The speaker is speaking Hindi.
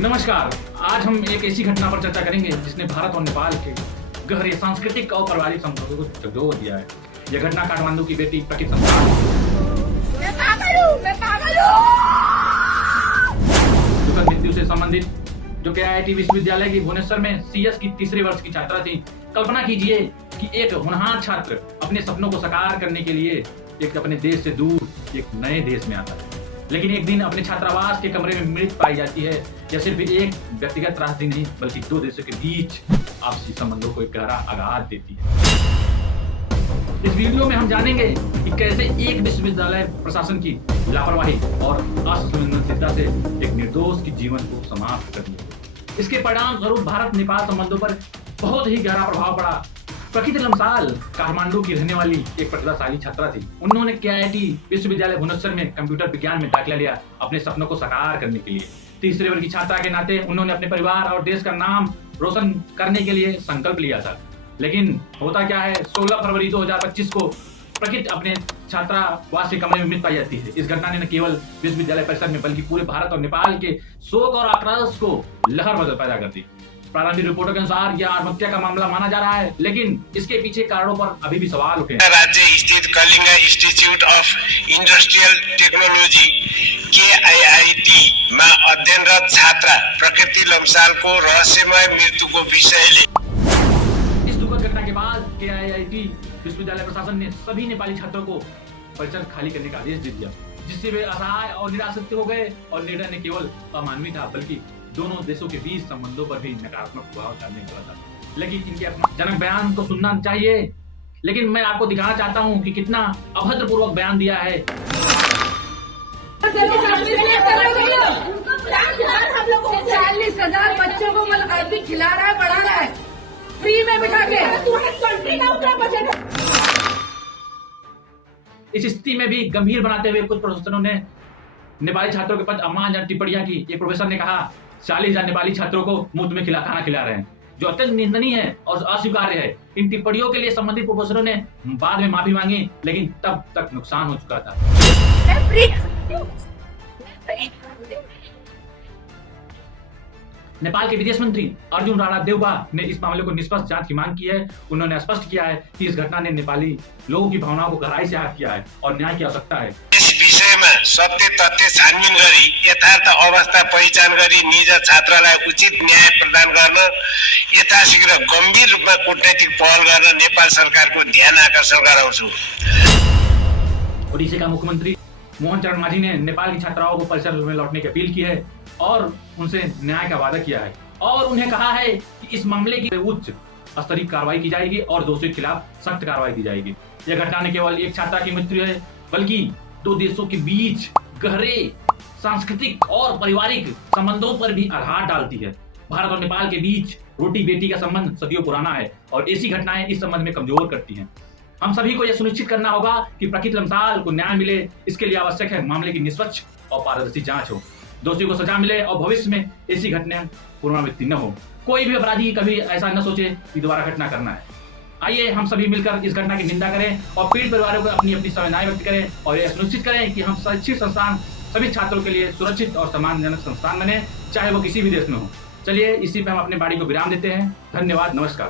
नमस्कार। आज हम एक ऐसी घटना पर चर्चा करेंगे जिसने भारत और नेपाल के गहरे सांस्कृतिक और पारिवारिक संबंधों को झकझोर दिया है। यह घटना काठमांडू की बेटी प्रकृति लम्साल दुखद मृत्यु से संबंधित, जो कि IIT विश्वविद्यालय की भुवनेश्वर में CS की तीसरे वर्ष की छात्रा थी। कल्पना कीजिए कि एक होनहार छात्र अपने सपनों को साकार करने के लिए एक अपने देश से दूर एक नए देश में आता है, लेकिन एक दिन अपने छात्रावास के कमरे में मृत पाई जाती है। यह सिर्फ एक व्यक्तिगत त्रासदी नहीं, बल्कि दो देशों के बीच आपसी संबंधों को एक गहरा आघात देती है। इस वीडियो में हम जानेंगे कि कैसे एक विश्वविद्यालय प्रशासन की लापरवाही और असंवेदनशीलता से एक निर्दोष के जीवन को समाप्त कर दिया। इसके परिणाम स्वरूप भारत नेपाल संबंधों पर बहुत ही गहरा प्रभाव पड़ा। प्रकृति लम्साल काठमांडू की रहने वाली एक प्रतिभाशाली छात्रा थी। उन्होंने IIT विश्वविद्यालय भुवनेश्वर में कंप्यूटर विज्ञान में दाखिला लिया अपने सपनों को साकार करने के लिए। तीसरे वर्ग की छात्रा के नाते उन्होंने अपने परिवार और देश का नाम रोशन करने के लिए संकल्प लिया था। लेकिन होता क्या है, 16 फरवरी 2025 को प्रकृति अपने छात्रावास के कमरे में मृत पाई जाती है। इस घटना ने न केवल विश्वविद्यालय परिसर में बल्कि पूरे भारत और नेपाल के शोक और आक्रोश को लहर बदल पैदा कर दी। प्रारंभिक रिपोर्टों के अनुसार यह आत्महत्या का मामला माना जा रहा है, लेकिन इसके पीछे कारणों पर अभी भी सवाल उठे हैं। राज्य स्थित Kalinga Institute of Industrial Technology KIIT में अध्ययनरत छात्रा प्रकृति लम्साल को रहस्यमय मृत्यु को विषयले इस दुखद घटना के बाद KIIT विश्वविद्यालय प्रशासन ने सभी नेपाली छात्रों को परिसर खाली करने का आदेश दे दिया, जिससे वे असहाय और निराश्रित हो गए। और निर्णय न केवल अमानवीय था, बल्कि दोनों देशों के बीच संबंधों पर भी नकारात्मक प्रभाव डालने वाला था। लेकिन इनके अपमानजनक बयान को सुनना चाहिए, लेकिन मैं आपको दिखाना चाहता हूं कि कितना अभद्रपूर्वक बयान दिया है। हम लोग को 40,000 बच्चों को मतलब खिला रहा है, पढ़ा रहा है फ्री में बिठा के। इस स्थिति में भी गंभीर बनाते हुए कुछ प्रोफेसरों ने नेपाली छात्रों के प्रति अपमानजनक टिप्पणियां की। एक प्रोफेसर ने कहा 40,000 नेपाली छात्रों को मुफ्त में खाना खिला रहे हैं, जो अत्यंत निंदनीय है और अस्वीकार्य है। इन टिप्पणियों के लिए संबंधित प्रोफेसरों ने बाद में माफी मांगी, लेकिन तब तक नुकसान हो चुका था। नेपाल के विदेश मंत्री अर्जुन राणा देवबा ने इस मामले को निष्पक्ष जांच की मांग की है। उन्होंने स्पष्ट किया है कि इस घटना ने नेपाली लोगों की भावनाओं को गहराई से आहत किया है और न्याय की आवश्यकता है। इस विषय में सत्य तथ्य छानबिन गरी यथार्थ अवस्था पहिचान गरी निज छात्रलाई उचित न्याय प्रदान गर्न यथाशीघ्र गंभीर रूपमा कूटनैतिक पहल गर्न नेपाल सरकारको ध्यान आकर्षण गराउँछु। ओडिशा का मुख्यमंत्री मोहन चरण मांझी ने नेपाल की छात्राओं को परिसर में लौटने की अपील की है और उनसे न्याय का वादा किया है, और उन्हें कहा है कि इस मामले की उच्च स्तरीय कार्रवाई की जाएगी और दोषियों के खिलाफ सख्त कार्रवाई की जाएगी। यह घटना न केवल एक छात्रा की मृत्यु है, बल्कि दो देशों के बीच गहरे सांस्कृतिक और पारिवारिक संबंधों पर भी आघात डालती है। भारत और नेपाल के बीच रोटी बेटी का संबंध सदियों पुराना है और ऐसी घटनाएं इस संबंध में कमजोर करती हैं। हम सभी को यह सुनिश्चित करना होगा कि प्रकृति लम्साल को न्याय मिले। इसके लिए आवश्यक है मामले की निष्पक्ष और पारदर्शी जांच हो, दोषियों को सजा मिले और भविष्य में ऐसी घटना पुनरावृत्ति न हो। कोई भी अपराधी कभी ऐसा न सोचे कि दोबारा घटना करना है। आइए हम सभी मिलकर इस घटना की निंदा करें और पीड़ित परिवारों को अपनी अपनी संवेदनाएं व्यक्त करें और यह सुनिश्चित करें कि हम शैक्षिक संस्थान सभी छात्रों के लिए सुरक्षित और सम्मानजनक संस्थान बने, चाहे वो किसी भी देश में हो। चलिए इसी पे हम अपने बाड़ी को विराम देते हैं। धन्यवाद, नमस्कार।